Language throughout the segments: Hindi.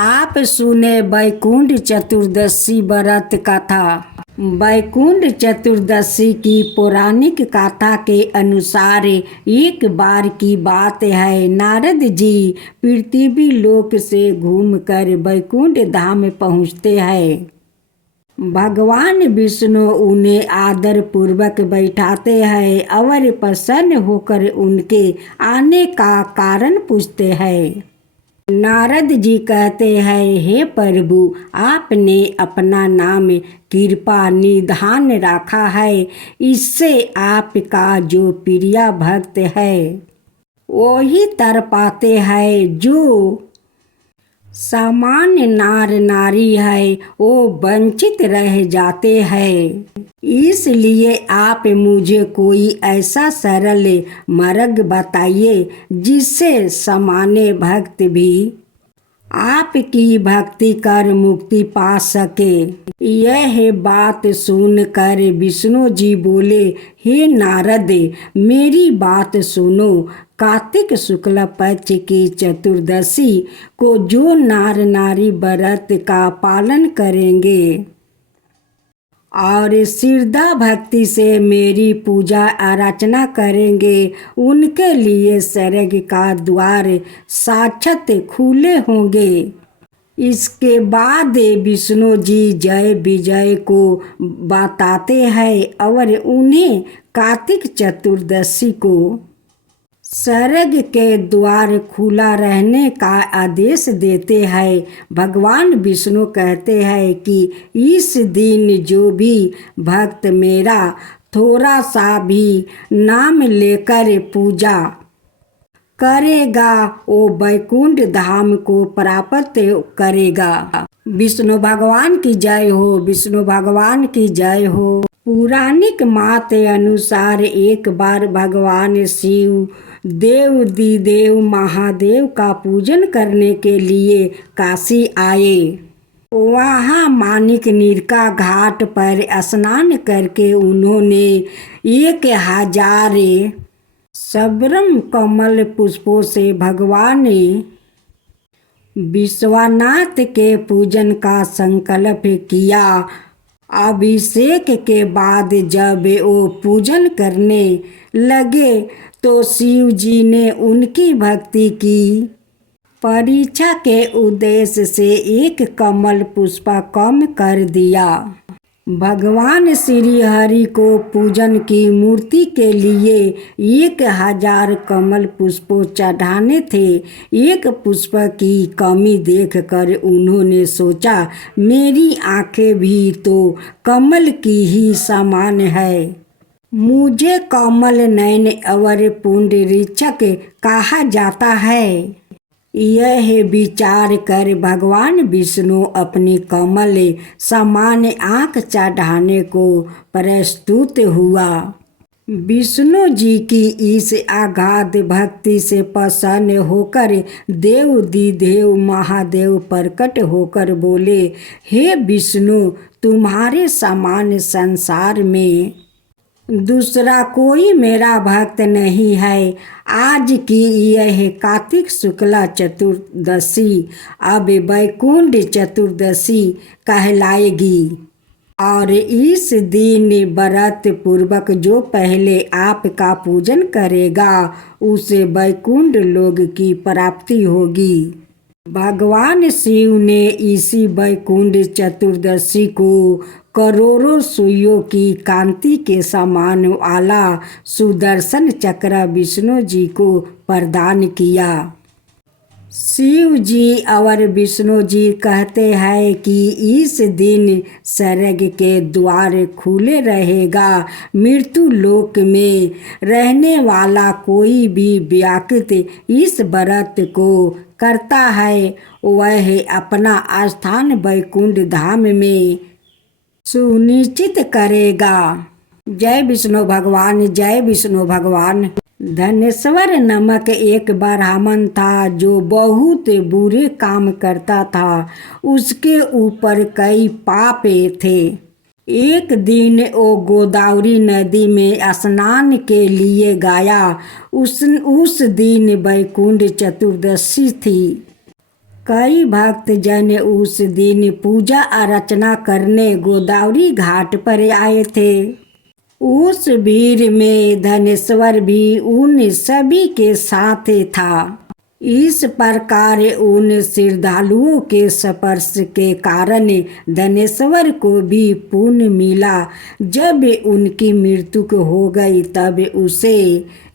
आप सुने वैकुंठ चतुर्दशी व्रत कथा। वैकुंठ चतुर्दशी की पौराणिक कथा के अनुसार एक बार की बात है, नारद जी पृथ्वी लोक से घूमकर वैकुंठ धाम पहुँचते हैं। भगवान विष्णु उन्हें आदर पूर्वक बैठाते हैं और प्रसन्न होकर उनके आने का कारण पूछते हैं। नारद जी कहते हैं, हे प्रभु, आपने अपना नाम कृपा निधान रखा है, इससे आपका जो प्रिय भक्त है वो ही तर पाते हैं। जो सामान्य नार नारी है वो वंचित रह जाते हैं। इसलिए आप मुझे कोई ऐसा सरल मार्ग बताइए जिससे सामान्य भक्त भी आपकी भक्ति कर मुक्ति पा सके। यह बात सुनकर विष्णु जी बोले, हे नारद, मेरी बात सुनो। कार्तिक शुक्ल पक्ष की चतुर्दशी को जो नार नारी व्रत का पालन करेंगे और श्रद्धा भक्ति से मेरी पूजा अर्चना करेंगे, उनके लिए स्वर्ग का द्वार साक्षात खुले होंगे। इसके बाद विष्णु जी जय विजय को बताते हैं और उन्हें कार्तिक चतुर्दशी को स्वर्ग के द्वार खुला रहने का आदेश देते हैं। भगवान विष्णु कहते हैं कि इस दिन जो भी भक्त मेरा थोड़ा सा भी नाम लेकर पूजा करेगा वो वैकुंठ धाम को प्राप्त करेगा। विष्णु भगवान की जय हो, विष्णु भगवान की जय हो। पौराणिक मत अनुसार एक बार भगवान शिव देव महादेव का पूजन करने के लिए काशी आए। वहाँ माणिकर्णिका घाट पर स्नान करके उन्होंने 1000 सबरम कमल पुष्पों से भगवान विश्वनाथ के पूजन का संकल्प किया। अभिषेक के बाद जब वो पूजन करने लगे तो शिव जी ने उनकी भक्ति की परीक्षा के उद्देश्य से एक कमल पुष्प कम कर दिया। भगवान श्री हरि को पूजन की मूर्ति के लिए 1000 कमल पुष्पों चढ़ाने थे। एक पुष्प की कमी देखकर उन्होंने सोचा, मेरी आंखें भी तो कमल की ही समान है, मुझे कमल नयन और पुंडरीक्षक कहा जाता है। यह विचार कर भगवान विष्णु अपनी कमल समान आँख चढ़ाने को प्रस्तुत हुआ। विष्णु जी की इस अगाध भक्ति से प्रसन्न होकर देव महादेव प्रकट होकर बोले, हे विष्णु, तुम्हारे समान संसार में दूसरा कोई मेरा भक्त नहीं है। आज की यह कार्तिक शुक्ला चतुर्दशी अब वैकुंठ चतुर्दशी कहलाएगी और इस दिन व्रत पूर्वक जो पहले आपका पूजन करेगा उसे वैकुंठ लोक की प्राप्ति होगी। भगवान शिव ने इसी वैकुंठ चतुर्दशी को करोड़ों सुइयों की कांति के समान वाला सुदर्शन चक्र विष्णु जी को प्रदान किया। शिव जी और विष्णु जी कहते हैं कि इस दिन स्वर्ग के द्वार खुले रहेगा। मृत्यु लोक में रहने वाला कोई भी व्यक्ति इस व्रत को करता है वह अपना स्थान वैकुंठ धाम में सुनिश्चित करेगा। जय विष्णु भगवान, जय विष्णु भगवान। धनेश्वर नामक एक ब्राह्मण था जो बहुत बुरे काम करता था। उसके ऊपर कई पाप थे। एक दिन वो गोदावरी नदी में स्नान के लिए गया। उस दिन वैकुंठ चतुर्दशी थी। कई भक्त जन उस दिन पूजा अर्चना करने गोदावरी घाट पर आए थे। उस भीड़ में धनेश्वर भी उन सभी के साथ था। इस प्रकार उन श्रद्धालुओं के स्पर्श के कारण धनेश्वर को भी पुण्य मिला। जब उनकी मृत्यु हो गई तब उसे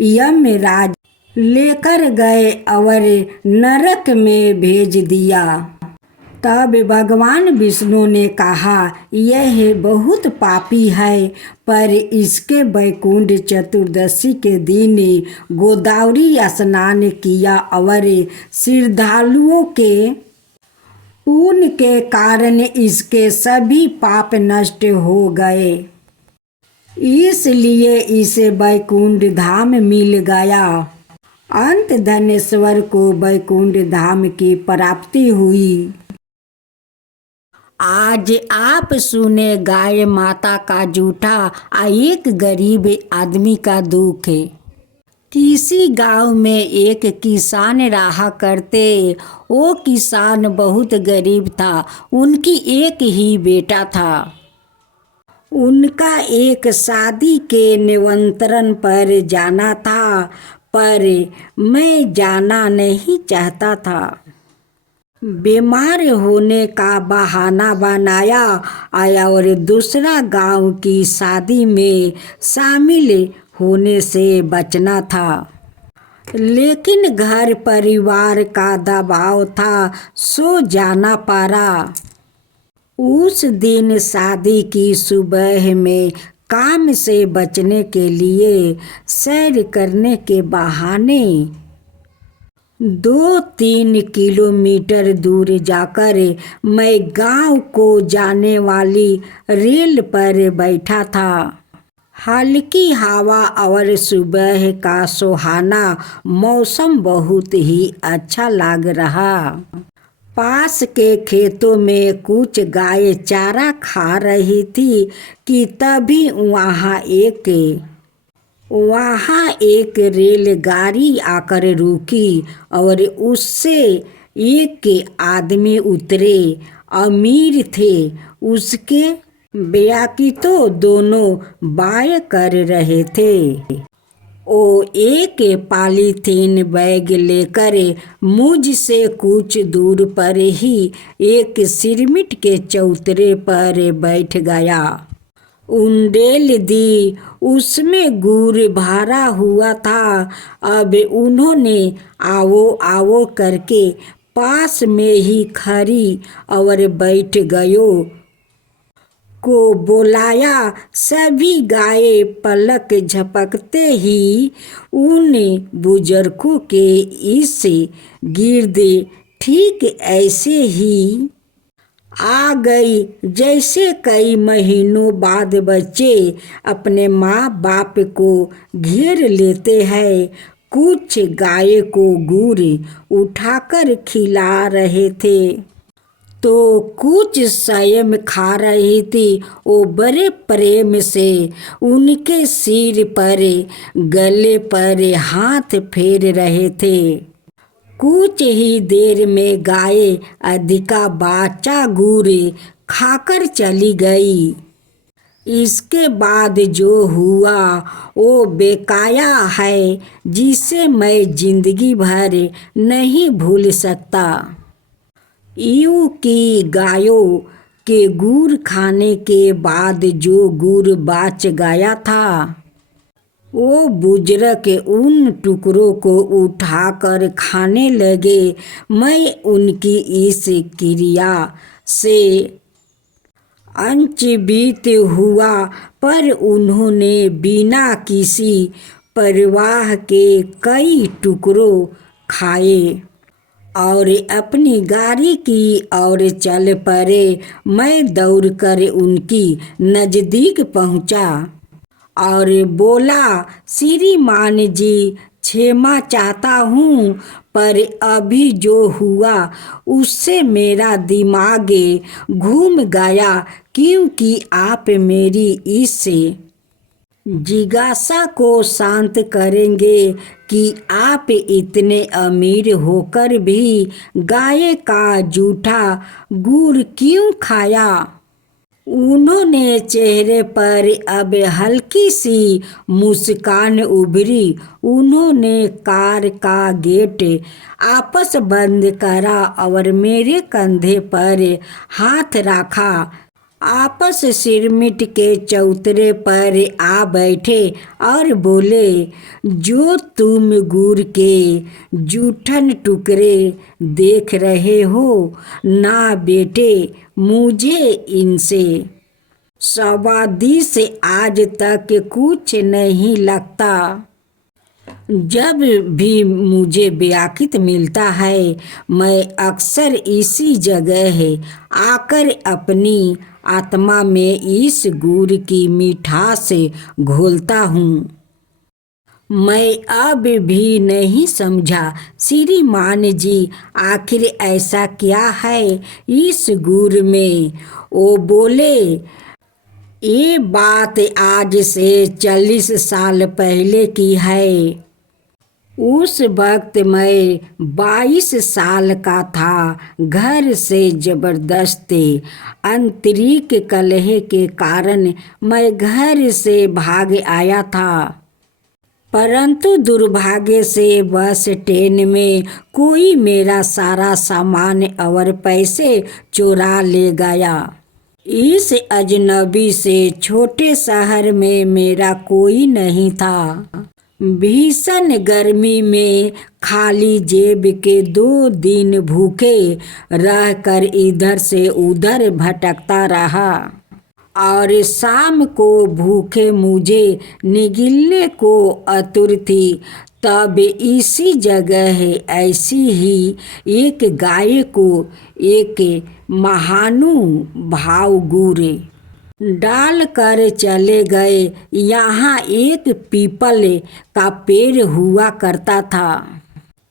यमराज लेकर गए और नरक में भेज दिया। तब भगवान विष्णु ने कहा, यह बहुत पापी है, पर इसके वैकुंठ चतुर्दशी के दिन गोदावरी स्नान किया और श्रद्धालुओं के पुण्य के कारण इसके सभी पाप नष्ट हो गए। इसलिए इसे वैकुंठ धाम मिल गया। अंत धनेश्वर को वैकुंठ धाम की प्राप्ति हुई। आज आप सुने गाय माता का जूठा एक गरीब आदमी का दुख। किसी गांव में एक किसान रहा करते। वो किसान बहुत गरीब था। उनकी एक ही बेटा था। उनका एक शादी के निमंत्रण पर जाना था, पर मैं जाना नहीं चाहता था। बीमार होने का बहाना बनाया आया और दूसरा गांव की शादी में शामिल होने से बचना था। लेकिन घर परिवार का दबाव था, सो जाना पड़ा। उस दिन शादी की सुबह में काम से बचने के लिए सैर करने के बहाने 2-3 किलोमीटर दूर जाकर मैं गांव को जाने वाली रेल पर बैठा था। हल्की हवा और सुबह का सुहाना मौसम बहुत ही अच्छा लग रहा। पास के खेतों में कुछ गाय चारा खा रही थी कि तभी वहाँ एक रेलगाड़ी आकर रुकी और उससे एक आदमी उतरे। अमीर थे। उसके ब्याह तो दोनों बाय कर रहे थे। वो एक पॉलीथीन बैग लेकर मुझसे कुछ दूर पर ही एक सिरमिट के चौतरे पर बैठ गया। उंडेल दी, उसमें गुड़ भरा हुआ था। अब उन्होंने आओ आओ करके पास में ही खड़ी और बैठ गयो को बुलाया। सभी गाय पलक झपकते ही उन बुजुर्गों के इस गिर्द ठीक ऐसे ही आ गई जैसे कई महीनों बाद बच्चे अपने माँ बाप को घेर लेते हैं। कुछ गाय को गुड़ उठाकर खिला रहे थे तो कुछ स्वयं खा रही थी। वो बड़े प्रेम से उनके सिर पर गले पर हाथ फेर रहे थे। कुछ ही देर में गाय अधिका बाचा गुड़ खाकर चली गई। इसके बाद जो हुआ वो बेकाया है, जिसे मैं जिंदगी भर नहीं भूल सकता। यूं की गायों के गुड़ खाने के बाद जो गुड़ बच गया था, वो बुजुर्ग उन टुकड़ों को उठाकर खाने लगे। मैं उनकी इस क्रिया से अचंभित हुआ, पर उन्होंने बिना किसी परवाह के कई टुकड़ों खाए और अपनी गाड़ी की ओर चल पड़े। मैं दौड़कर उनकी नज़दीक पहुंचा और बोला, श्रीमान जी, क्षमा चाहता हूँ, पर अभी जो हुआ उससे मेरा दिमाग घूम गया, क्योंकि आप मेरी इस जिज्ञासा को शांत करेंगे कि आप इतने अमीर होकर भी गाय का जूठा गुड़ क्यों खाया। उन्होंने चेहरे पर अब हल्की सी मुस्कान उभरी। उन्होंने कार का गेट आपस बंद करा और मेरे कंधे पर हाथ रखा। आपस सिरमिट के चौतरे पर आ बैठे और बोले, जो तुम गुड़ के जूठन टुकड़े देख रहे हो ना बेटे, मुझे इनसे सवादी से आज तक कुछ नहीं लगता। जब भी मुझे व्याकुत मिलता है मैं अक्सर इसी जगह आकर अपनी आत्मा में इस गुड़ की मिठास घोलता हूँ। मैं अब भी नहीं समझा श्रीमान जी, आखिर ऐसा क्या है इस गुड़ में। वो बोले, ये बात आज से 40 साल पहले की है। उस वक्त मैं 22 साल का था। घर से जबरदस्ती आंतरिक कलह के कारण मैं घर से भाग आया था, परंतु दुर्भाग्य से बस ट्रेन में कोई मेरा सारा सामान और पैसे चुरा ले गया। इस अजनबी से छोटे शहर में मेरा कोई नहीं था। भीषण गर्मी में खाली जेब के 2 दिन भूखे रहकर इधर से उधर भटकता रहा और शाम को भूखे मुझे निगलने को आतुर थी। तब इसी जगह ऐसी ही एक गाय को एक महानुभाव गुड़ डाल कर चले गए। यहाँ एक पीपल का पेड़ हुआ करता था।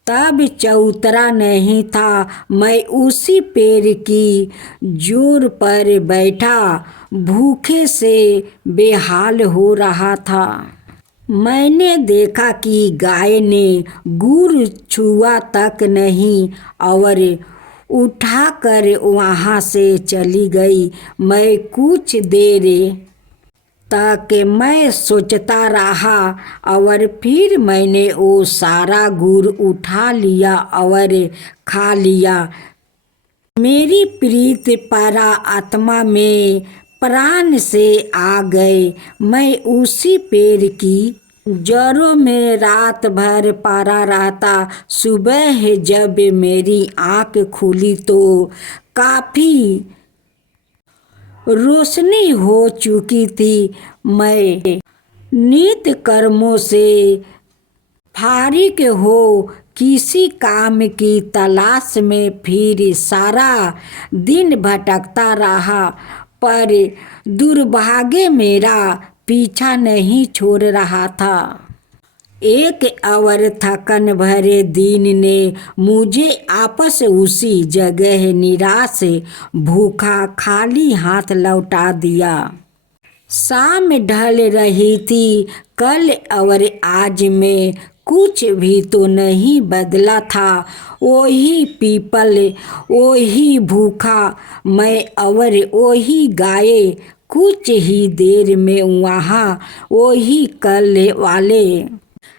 तब चौतरा नहीं था। मैं उसी पेड़ की जोर पर बैठा भूखे से बेहाल हो रहा था। मैंने देखा कि गाय ने गुड़ छुआ तक नहीं और उठाकर वहाँ से चली गई। मैं कुछ देर तक मैं सोचता रहा और फिर मैंने वो सारा गुड़ उठा लिया और खा लिया। मेरी प्रीत परा आत्मा में प्राण से आ गए। मैं उसी पेड़ की जड़ों में रात भर पड़ा रहता। सुबह जब मेरी आँख खुली तो काफ़ी रोशनी हो चुकी थी। मैं नित्य कर्मों से फारिग हो किसी काम की तलाश में फिर सारा दिन भटकता रहा, पर दुर्भाग्य मेरा पीछा नहीं छोड़ रहा था। एक और थकन भरे दिन ने मुझे आपस उसी जगह निराश भूखा खाली हाथ लौटा दिया। शाम ढल रही थी। कल और आज में कुछ भी तो नहीं बदला था। वही पीपल, वही भूखा मैं और वही गाय। कुछ ही देर में वहाँ वही कल वाले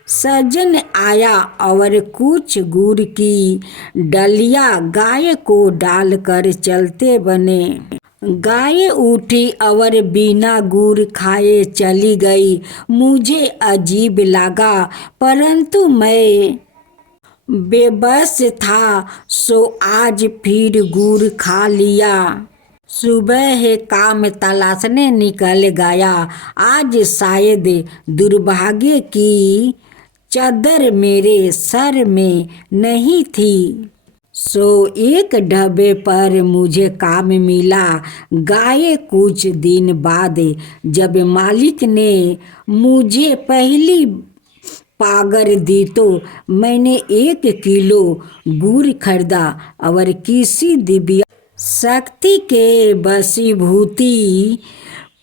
सज्जन आया और कुछ गुड़ की डलिया गाय को डालकर चलते बने। गाय उठी और बिना गुड़ खाए चली गई। मुझे अजीब लगा, परंतु मैं बेबस था, सो आज फिर गुड़ खा लिया। सुबह काम तलाशने निकल गया। आज शायद दुर्भाग्य की चादर मेरे सर में नहीं थी, सो एक ढाबे पर मुझे काम मिला। गाय कुछ दिन बाद जब मालिक ने मुझे पहली पागर दी तो मैंने 1 किलो गुड़ खरीदा और किसी दिव्य शक्ति के वशीभूति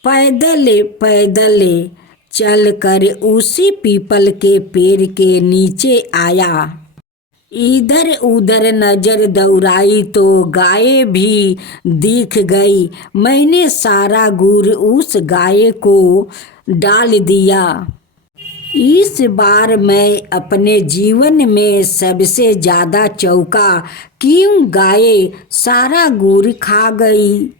पैदल पैदल चलकर उसी पीपल के पेड़ के नीचे आया। इधर उधर नजर दौड़ाई तो गाय भी दिख गई। मैंने सारा गुड़ उस गाय को डाल दिया। इस बार मैं अपने जीवन में सबसे ज्यादा चौंका। क्यों गाय सारा गुड़ खा गई,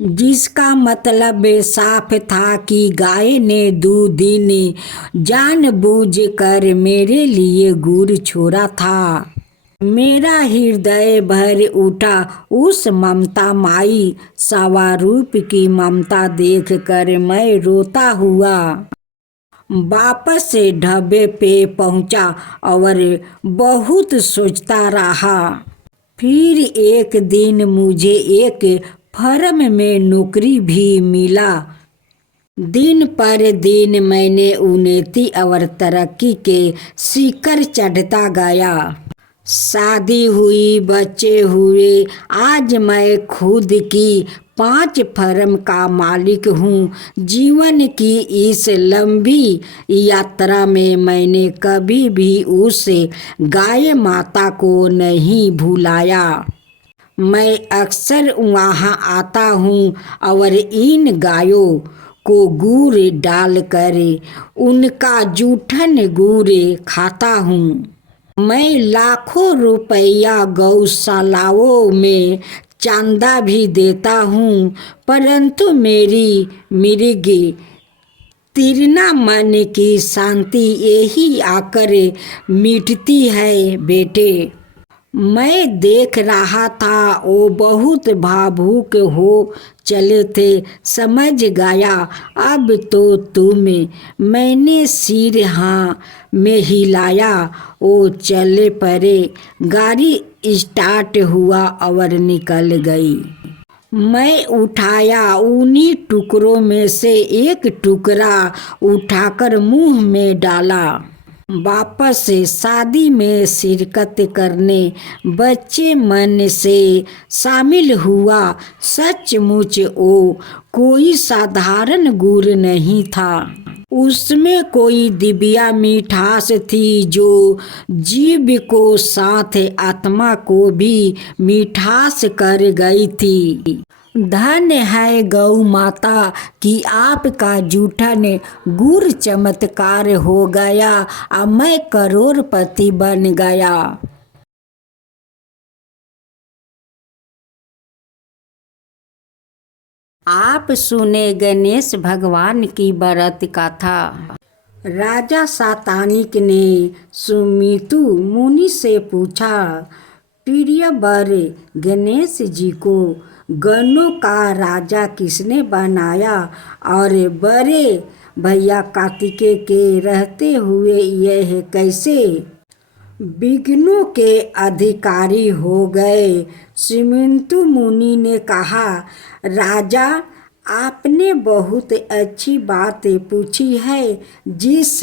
जिसका मतलब साफ था कि गाय ने 2 दिन जानबूझकर मेरे लिए गुड़ छोड़ा था। मेरा हृदय भर उठा उस ममता माई स्वारूप की ममता देखकर मैं रोता हुआ वापस ढाबे पे पहुंचा और बहुत सोचता रहा। फिर एक दिन मुझे एक फर्म में नौकरी भी मिला। दिन पर दिन मैंने उन्नति और तरक्की के शिखर चढ़ता गया। शादी हुई, बच्चे हुए। आज मैं खुद की 5 फर्म का मालिक हूँ। जीवन की इस लंबी यात्रा में मैंने कभी भी उस गाय माता को नहीं भुलाया। मैं अक्सर वहाँ आता हूँ और इन गायों को गुड़ डालकर उनका जूठन गुड़ खाता हूँ। मैं लाखों रुपया गौशालाओं में चंदा भी देता हूँ, परंतु मेरी मृग तृष्णा मन की शांति यही आकर मिटती है बेटे। मैं देख रहा था वो बहुत भावुक हो चले थे। समझ गया अब तो तुम। मैंने सिर हाँ में हिलाया। वो चले पड़े। गाड़ी स्टार्ट हुआ और निकल गई। मैं उठाया उन्हीं टुकड़ों में से एक टुकड़ा उठाकर मुंह में डाला। वापस शादी में शिरकत करने बच्चे मन से शामिल हुआ। सचमुच वो कोई साधारण गुड़ नहीं था। उसमें कोई दिव्या मिठास थी जो जीभ को साथ आत्मा को भी मिठास कर गई थी। धन्य है गौ माता कि आपका जूठन गुड़ चमत्कार हो गया और मैं करोड़पति बन गया। आप सुने गणेश भगवान की व्रत कथा। राजा सातानिक ने सुमितु मुनि से पूछा, प्रिय वर गणेश जी को गणों का राजा किसने बनाया और बड़े भैया कार्तिकेय के रहते हुए यह कैसे विघ्नों के अधिकारी हो गए। सुमितु मुनि ने कहा, राजा आपने बहुत अच्छी बात पूछी है, जिस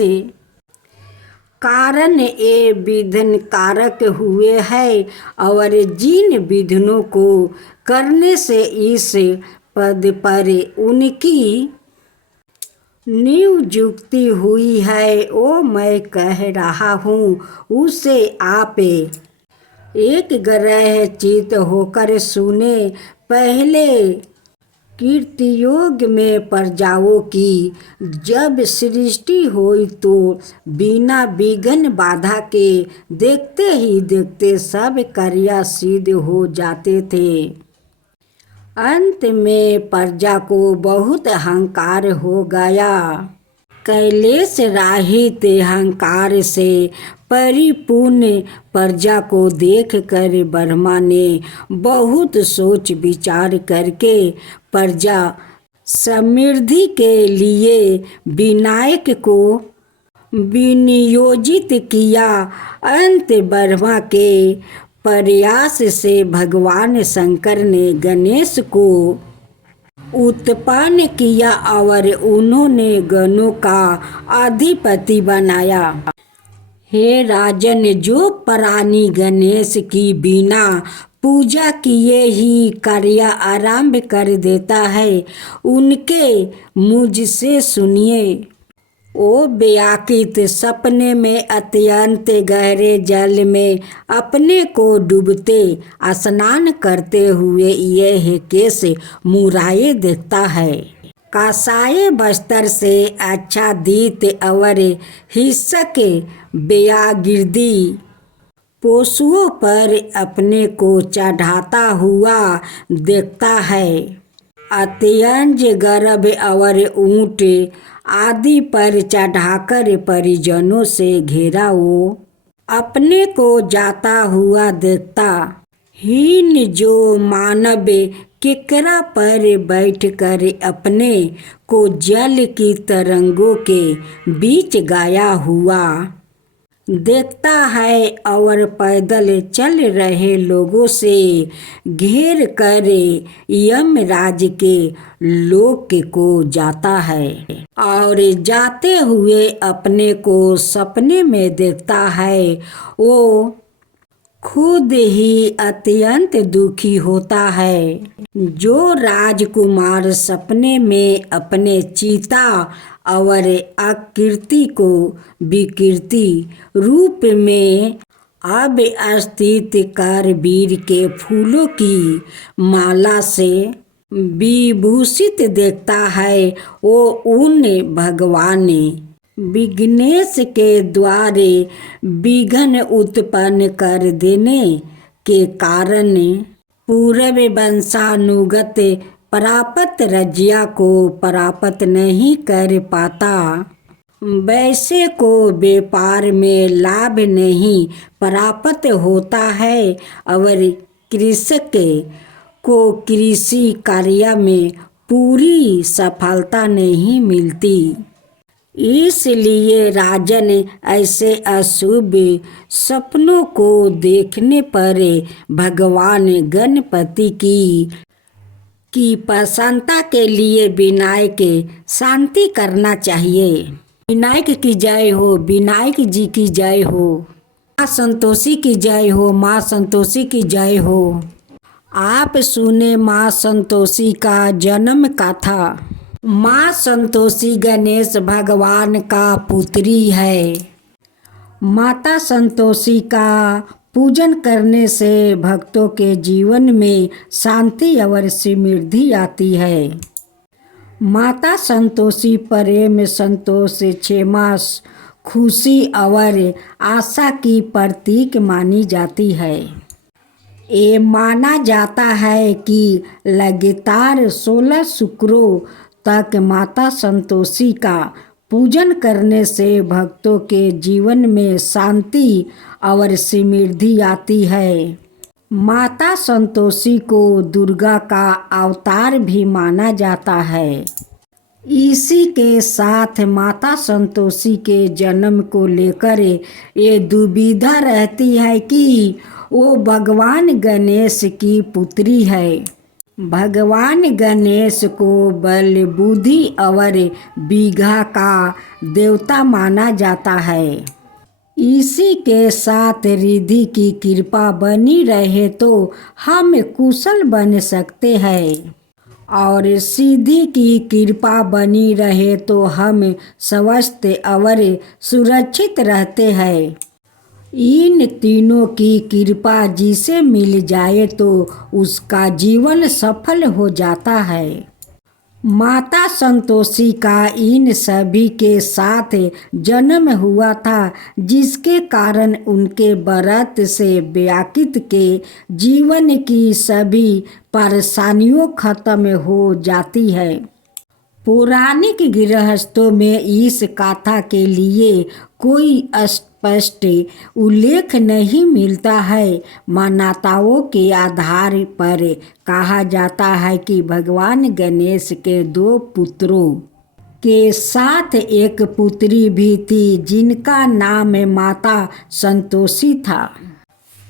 कारण ये विघ्न कारक हुए हैं और जिन विघ्नों को करने से इस पद पर उनकी नियुक्ति हुई है वो मैं कह रहा हूँ। उसे आप एक ग्रह चित होकर सुने। पहले कीर्तियोग में प्रजाओं की जब सृष्टि हुई तो बिना विघ्न बाधा के देखते ही देखते सब कार्य सिद्ध हो जाते थे। अंत में प्रजा को बहुत अहंकार हो गया। कैलेश रहित अहंकार से परिपूर्ण प्रजा को देखकर ब्रह्मा ने बहुत सोच विचार करके प्रजा समृद्धि के लिए विनायक को विनियोजित किया। अंत ब्रह्मा के प्रयास से भगवान शंकर ने गणेश को उत्पन्न किया और उन्होंने गणों का अधिपति बनाया। हे राजन, जो प्राणी गणेश की बिना पूजा किए ही कार्य आरंभ कर देता है, उनके मुझसे सुनिए। ओ व्याकुत सपने में अत्यंत गहरे जल में अपने को डूबते स्नान करते हुए यह कैसे मुराए देखता है। कासाए बस्तर से आच्छादित और हिस्सक बेयागिर्दी पशुओं पर अपने को चढ़ाता हुआ देखता है। अत्यंत गर्भ और ऊंट आदि पर चढ़ाकर परिजनों से घेरा वो अपने को जाता हुआ देखता। हीन जो मानव केकरा पर बैठकर अपने को जल की तरंगों के बीच गाया हुआ देखता है और पैदल चल रहे लोगों से घेर कर यमराज के लोक को जाता है और जाते हुए अपने को सपने में देखता है। वो खुद ही अत्यंत दुखी होता है। जो राजकुमार सपने में अपने चिता और आकृति को विकृति रूप में अब स्थित कर वीर के फूलों की माला से विभूषित देखता है। वो उन भगवान विघ्नेश के द्वारे विघ्न उत्पन्न कर देने के कारण पूर्व वंशानुगत प्राप्त रज्या को प्राप्त नहीं कर पाता, वैसे को व्यापार में लाभ नहीं प्राप्त होता है और कृषक को कृषि कार्य में पूरी सफलता नहीं मिलती। इसलिए राजन ऐसे अशुभ सपनों को देखने पर भगवान गणपति की प्रसन्नता के लिए विनायक शांति करना चाहिए। विनायक की जय हो, विनायक जी की जय हो, माँ संतोषी की जय हो, माँ संतोषी की जय हो। आप सुने माँ संतोषी का जन्म कथा। माँ संतोषी गणेश भगवान का पुत्री है। माता संतोषी का पूजन करने से भक्तों के जीवन में शांति और समृद्धि आती है। माता संतोषी प्रेम, संतोष, क्षमा, खुशी और आशा की प्रतीक मानी जाती है। ये माना जाता है कि लगातार 16 शुक्रों तक माता संतोषी का पूजन करने से भक्तों के जीवन में शांति और समृद्धि आती है। माता संतोषी को दुर्गा का अवतार भी माना जाता है। इसी के साथ माता संतोषी के जन्म को लेकर ये दुविधा रहती है कि वो भगवान गणेश की पुत्री है। भगवान गणेश को बल, बुद्धि और विद्या का देवता माना जाता है। इसी के साथ रिद्धि की कृपा बनी रहे तो हम कुशल बन सकते हैं और सिद्धि की कृपा बनी रहे तो हम स्वस्थ और सुरक्षित रहते हैं। इन तीनों की कृपा जिसे मिल जाए तो उसका जीवन सफल हो जाता है। माता संतोषी का इन सभी के साथ जन्म हुआ था, जिसके कारण उनके व्रत से व्याकुत के जीवन की सभी परेशानियों खत्म हो जाती है। पौराणिक गृहस्थों में इस कथा के लिए कोई स्पष्ट उल्लेख नहीं मिलता है। मान्यताओं के आधार पर कहा जाता है कि भगवान गणेश के 2 पुत्रों के साथ एक पुत्री भी थी, जिनका नाम माता संतोषी था।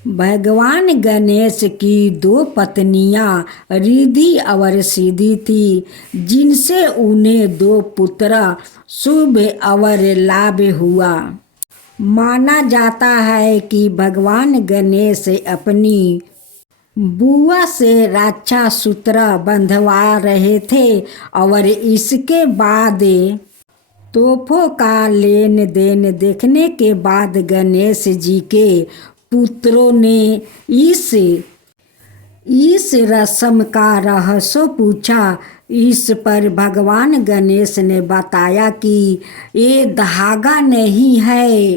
भगवान गणेश की 2 पत्नियां रिद्धि और सिद्धि थी, जिनसे उन्हें 2 पुत्र शुभ और लाभ हुआ। माना जाता है कि भगवान गणेश अपनी बुआ से रक्षा सूत्र बंधवा रहे थे और इसके बाद तोहफों का लेन देन देखने के बाद गणेश जी के पुत्रों ने इस रस्म का रहस्य पूछा। इस पर भगवान गणेश ने बताया कि ये धागा नहीं है,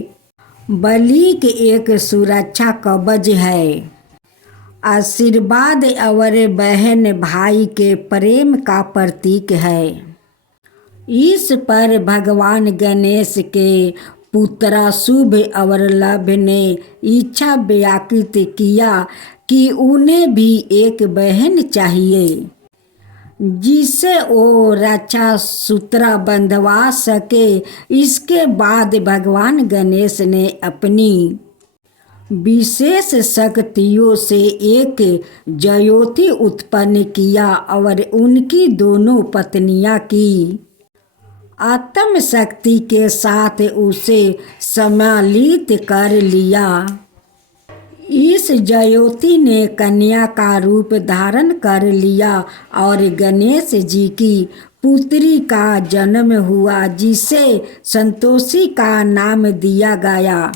बल्कि एक सुरक्षा कवच है, आशीर्वाद और बहन भाई के प्रेम का प्रतीक है। इस पर भगवान गणेश के पुत्र शुभ और लभ ने इच्छा व्यक्त किया कि उन्हें भी एक बहन चाहिए जिससे वो रक्षा सूत्र बंधवा सके। इसके बाद भगवान गणेश ने अपनी विशेष शक्तियों से एक ज्योति उत्पन्न किया और उनकी दोनों पत्नियां की आत्म शक्ति के साथ उसे सम्मिलित कर लिया। इस ज्योति ने कन्या का रूप धारण कर लिया और गणेश जी की पुत्री का जन्म हुआ जिसे संतोषी का नाम दिया गया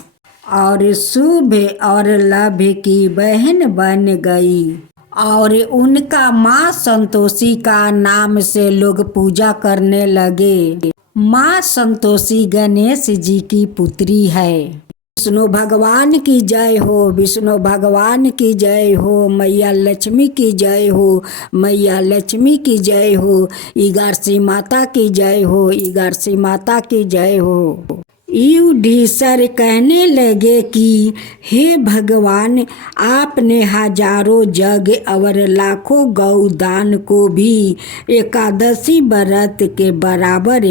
और शुभ और लभ की बहन बन गई और उनका माँ संतोषी का नाम से लोग पूजा करने लगे। माँ संतोषी गणेश जी की पुत्री है। विष्णु भगवान की जय हो, विष्णु भगवान की जय हो, मैया लक्ष्मी की जय हो, मैया लक्ष्मी की जय हो, ईगारसी माता की जय हो, ईगारसी माता की जय हो। युधिष्ठिर कहने लगे कि हे भगवान, आपने हजारों यज्ञ और लाखों गौदान को भी एकादशी व्रत के बराबर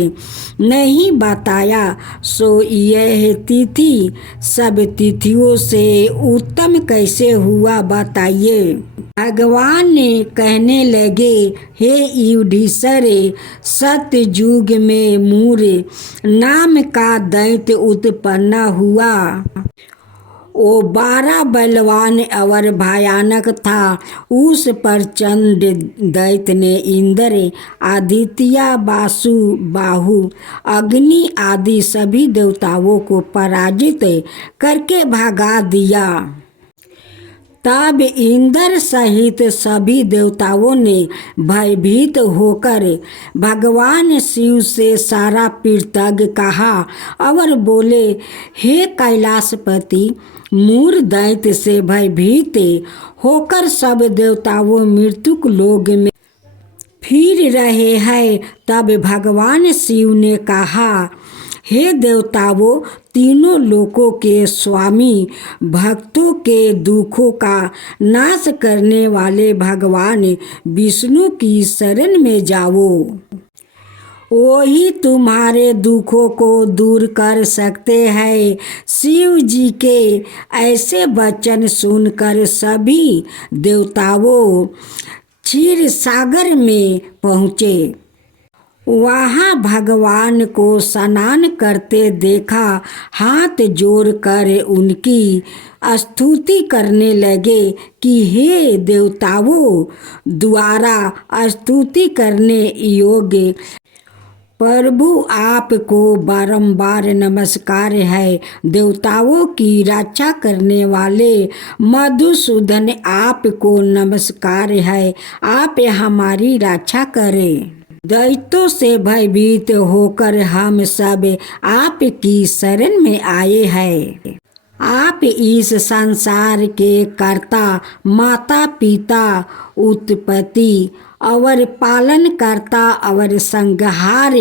नहीं बताया, सो यह तिथि सब तिथियों से उत्तम कैसे हुआ, बताइए। भगवान ने कहने लगे, हे युधिष्ठिर, सतयुग में मूर नाम का दैत्य उत्पन्न हुआ। वो 12 बलवान और भयानक था। उस पर चंड दैत्य ने इंद्र, आदित्य, वासु, बाहु, अग्नि आदि सभी देवताओं को पराजित करके भगा दिया। तब इंद्र सहित सभी देवताओं ने भयभीत होकर भगवान शिव से सारा कृतज्ञ कहा और बोले, हे कैलाशपति, मूर दैत्य से भयभीत होकर सब देवताओं मृत्युक लोक में फिर रहे हैं। तब भगवान शिव ने कहा, हे देवताओं, तीनों लोकों के स्वामी, भक्तों के दुखों का नाश करने वाले भगवान विष्णु की शरण में जाओ। वही तुम्हारे दुखों को दूर कर सकते हैं। शिव जी के ऐसे वचन सुनकर सभी देवताओं क्षीर सागर में पहुँचे। वहाँ भगवान को स्नान करते देखा। हाथ जोड़कर उनकी स्तुति करने लगे कि हे देवताओं, द्वारा स्तुति करने योग्य प्रभु, आपको बारंबार नमस्कार है। देवताओं की रक्षा करने वाले मधुसूदन, आपको नमस्कार है। आप हमारी रक्षा करें। दैत्यों से भयभीत होकर हम सब आपकी शरण में आए हैं। आप इस संसार के कर्ता, माता पिता, उत्पत्ति और पालन करता और संहार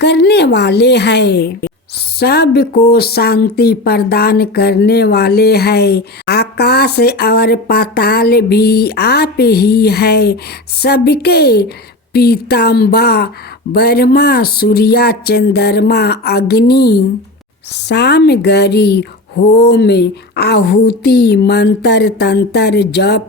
करने वाले हैं। सबको शांति प्रदान करने वाले हैं। आकाश और पाताल भी आप ही है। सबके पीताम्बर, ब्रह्मा, सूर्य, चंद्रमा, अग्नि, सामग्री, होम, आहुति, मंत्र, तंत्र, जप,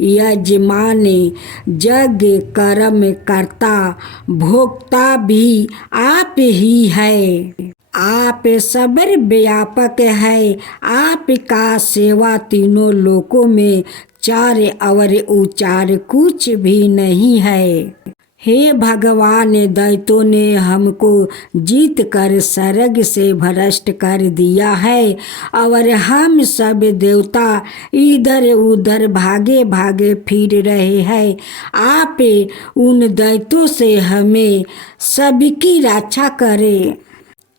यजमान, यज्ञ, कर्म कर्ता, भोक्ता भी आप ही है। आप सर्व व्यापक है। आपका सेवा तीनों लोकों में चार और उचार कुछ भी नहीं है। हे भगवान, दैत्यों ने हमको जीत कर स्वर्ग से भ्रष्ट कर दिया है और हम सब देवता इधर उधर भागे भागे फिर रहे हैं। आप उन दैत्यों से हमें सबकी रक्षा करें।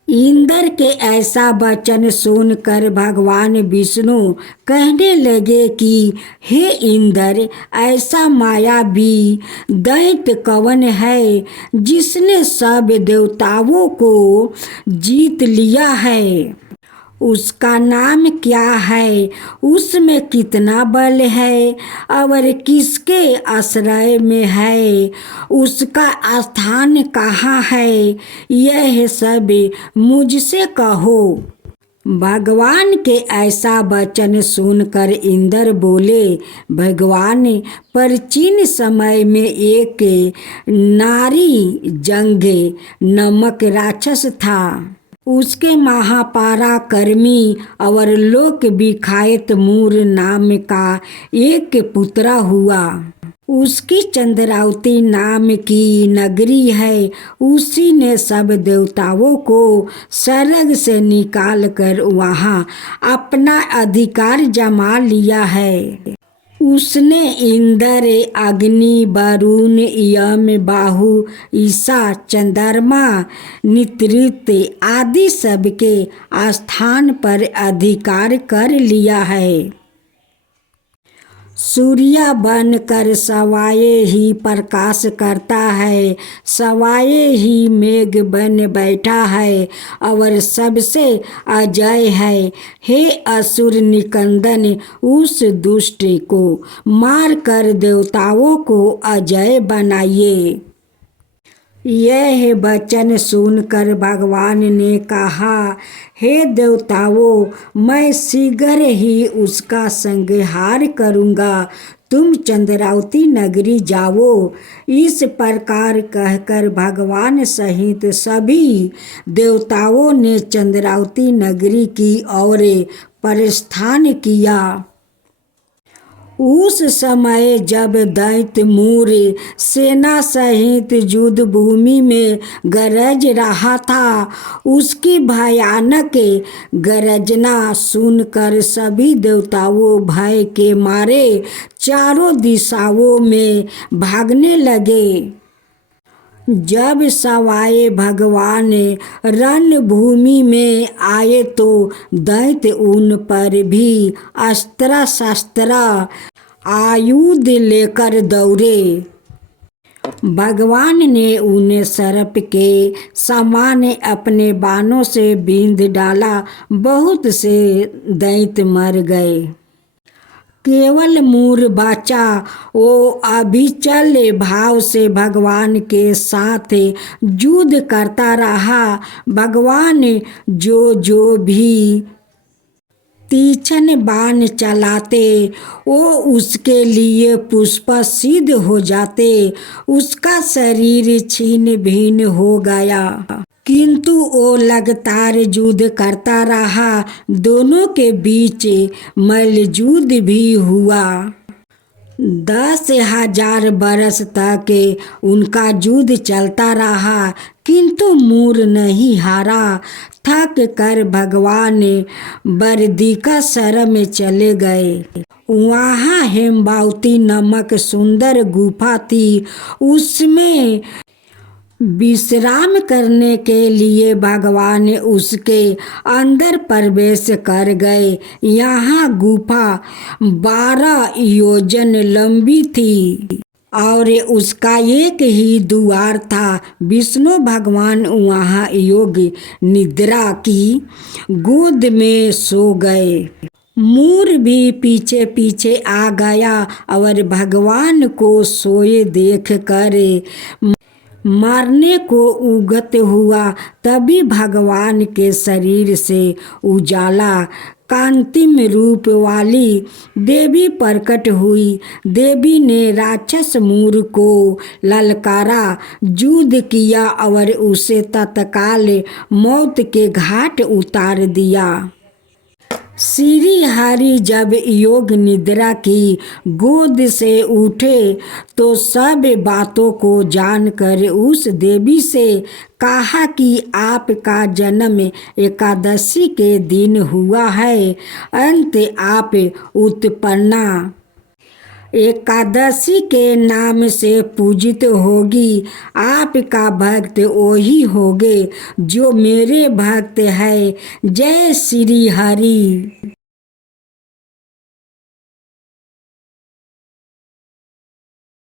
इंद्र के ऐसा वचन सुनकर भगवान विष्णु कहने लगे कि हे इंद्र, ऐसा मायावी दैत्य कौन है जिसने सब देवताओं को जीत लिया है? उसका नाम क्या है? उसमें कितना बल है और किसके आश्रय में है? उसका स्थान कहाँ है? यह सब मुझसे कहो। भगवान के ऐसा वचन सुनकर इंद्र बोले, भगवान, प्राचीन समय में एक नारी जंग नामक राक्षस था। उसके महापराक्रमी और लोक विख्यात मूर नाम का एक पुत्र हुआ। उसकी चंद्रावती नाम की नगरी है। उसी ने सब देवताओं को स्वर्ग से निकाल कर वहाँ अपना अधिकार जमा लिया है। उसने इंद्र, अग्नि, वरुण, यम, बाहु, ईशा, चंद्रमा, नित्रित आदि सबके स्थान पर अधिकार कर लिया है। सूर्य बनकर सवाए ही प्रकाश करता है, सवाए ही मेघ बन बैठा है और सबसे अजय है। हे असुर निकंदन, उस दुष्ट को मार कर देवताओं को अजय बनाइए। यह वचन सुनकर भगवान ने कहा, हे देवताओं, मैं शीघ्र ही उसका संहार करूँगा। तुम चंद्रावती नगरी जाओ। इस प्रकार कहकर भगवान सहित सभी देवताओं ने चंद्रावती नगरी की ओर प्रस्थान किया। उस समय जब दैत्य मूर सेना सहित युद्ध भूमि में गरज रहा था, उसकी भयानक गरजना सुनकर सभी देवताओं भय के मारे चारों दिशाओं में भागने लगे। जब सवाए भगवान रणभूमि में आए तो दैत्य उन पर भी अस्त्र शस्त्र आयुध लेकर दौड़े। भगवान ने उन्हें सर्प के समान अपने बाणों से बींध डाला। बहुत से दैत्य मर गए, केवल मूर बचा। वो अभिचल भाव से भगवान के साथ युद्ध करता रहा। भगवान जो भी तीक्ष्ण बाण चलाते वो उसके लिए पुष्प सिद्ध हो जाते। उसका शरीर छीन भिन्न हो गया, किंतु वो लगातार युद्ध करता रहा। दोनों के बीच मल्लयुद्ध भी हुआ। 10,000 बरस तक उनका युद्ध चलता रहा, किंतु मूर नहीं हारा। थक कर भगवान बरदिका सर में चले गए। वहाँ हेमवाती नामक सुंदर गुफा थी। उसमें विश्राम करने के लिए भगवान उसके अंदर प्रवेश कर गए। यहाँ गुफा 12 योजन लंबी थी और उसका एक ही द्वार था। विष्णु भगवान वहाँ योग निद्रा की गोद में सो गए। मूर भी पीछे पीछे आ गया और भगवान को सोए देख कर मारने को उगत हुआ। तभी भगवान के शरीर से उजाला कांतिम रूप वाली देवी प्रकट हुई। देवी ने राक्षस मूर को ललकारा, युद्ध किया और उसे तत्काल मौत के घाट उतार दिया। श्री हरि जब योग निद्रा की गोद से उठे तो सब बातों को जानकर उस देवी से कहा कि आपका जन्म एकादशी के दिन हुआ है। अंत आप उत्पन्ना एकादशी के नाम से पूजित होगी। आपका भक्त वही होगे जो मेरे भक्त है। जय श्री हरि।